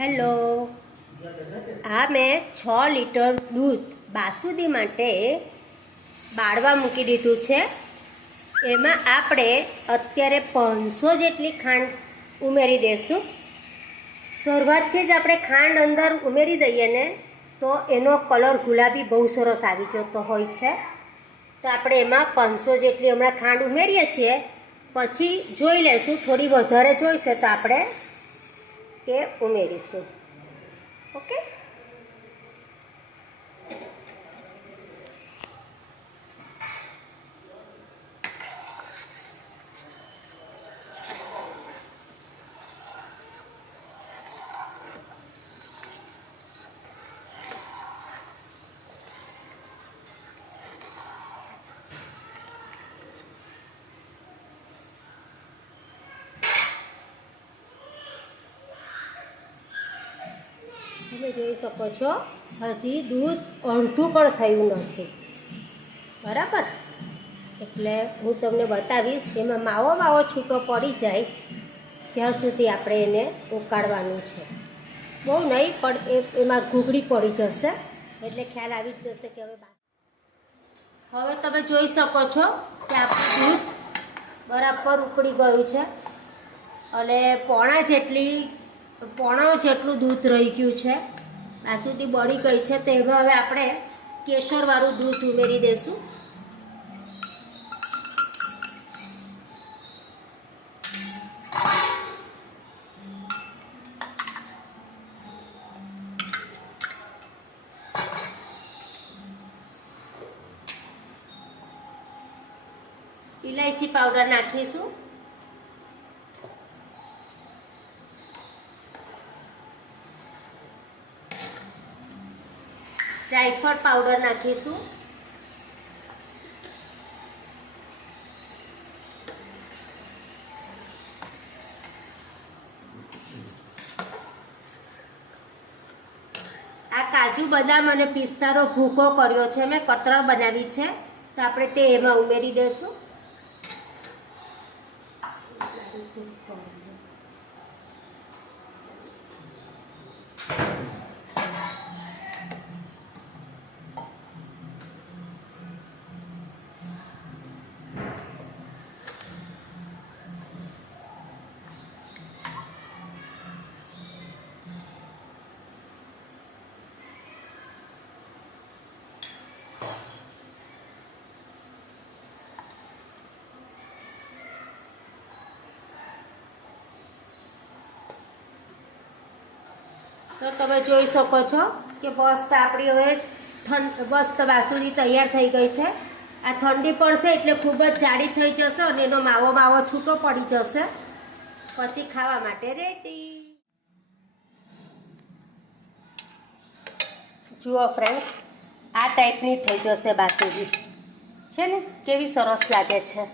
Hello, આ મેં 6 litre દૂધ બાસુંદી માટે બાળવા મૂકી દીધું છે. એમાં આપણે અત્યારે 500 જેટલી ખાંડ ઉમેરી દઈશું. શરૂઆતથી જ આપણે ખાંડ અંદર ઉમેરી દઈએ ને તો એનો કલર ગુલાબી બહુ સરસ આવી જતો હોય છે. તો આપણે એમાં 500 જેટલી હમણાં ખાંડ ઉમેરીએ છીએ. પછી જોઈ લેશું, થોડી વધારે જોઈશે તો આપણે તે ઉમેરીશું. ઓકે, તમે જોઈ શકો છો હજી દૂધ અડધું પણ થયું નથી. બરાબર, એટલે હું તમને બતાવીશ. એમાં માવો માવો છૂટો પડી જાય ત્યાં સુધી આપણે એને ઉકાળવાનું છે. બહુ નહીં, પણ એમાં ઘૂઘડી પડી જશે એટલે ખ્યાલ આવી જ જશે કે હવે તમે જોઈ શકો છો કે આપણું દૂધ બરાબર ઉકળી ગયું છે અને પોણા જેટલું દૂધ રહી ગયું છે. બાસુંદી બળી ગઈ છે. તો એમાં હવે આપણે કેસરવાળું દૂધ ઉમેરી દઈશું. ઇલાયચી પાવડર નાખીશું. જાયફળ પાવડર નાખીશું. આ કાજુ બદામ અને પિસ્તાનો ભૂકો કર્યો છે, મેં કતરણ બનાવી છે, તો આપણે તે એમાં ઉમેરી દઈશું. તો તમે જોઈ શકો છો કે મસ્ત આપણી હવે મસ્ત બાસુંદી તૈયાર થઈ ગઈ છે. આ ઠંડી પડશે એટલે ખૂબ જ જાડી થઈ જશે અને એનો માવો માવો છૂટો પડી જશે. પછી ખાવા માટે રેડી. જુઓ ફ્રેન્ડ્સ, આ ટાઈપની થઈ જશે બાસુંદી છે ને, કેવી સરસ લાગે છે.